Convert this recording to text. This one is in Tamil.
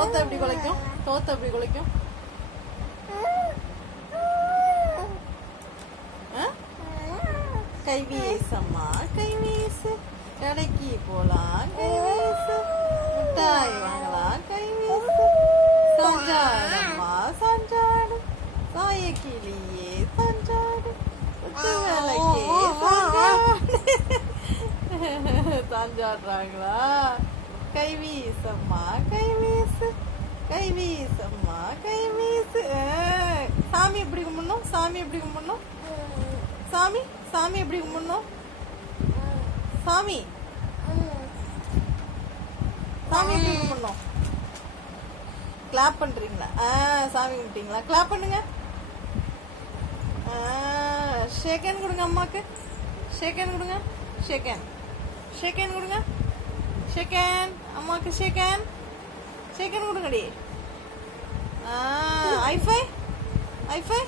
போத்த எப்படி குலைக்கும்? போத்த எப்படி குலைக்கும்? கை வீசம்மா கை வீசு. கடைக்கு போலாம் கை வீசு. மிட்டாய் வாங்கலாம் கை வீசு. சஞ்சாரம்மா சஞ்சாரம் சாய கிளியே சஞ்சாரம் வேலைக்கே சஞ்சாடுறாங்களா? கை வீசம்மா கை வீசு கை வீசம்மா கை வீசு சாமி எப்படி கும்பிடணும் சாமி எப்படி கும்பிடணும் சாமி சாமி எப்படி கும்பிடணும் சாமி சாமி எப்படி கும்பிடணும் கிளாப் பண்றீங்களா ஆ சாமி கும்பிட்டீங்களா கிளாப் பண்ணுங்க ஷேக்கன் கொடுங்க அம்மாக்கு ஷேக்கன் கொடுங்க ஷேக்கன் ஷேக்கன் கொடுங்க ஷேக்கன் அம்மாக்கு ஷேக்கன் ஷேக்கன் கொடுங்கடி ஐஃபை ஐஃபை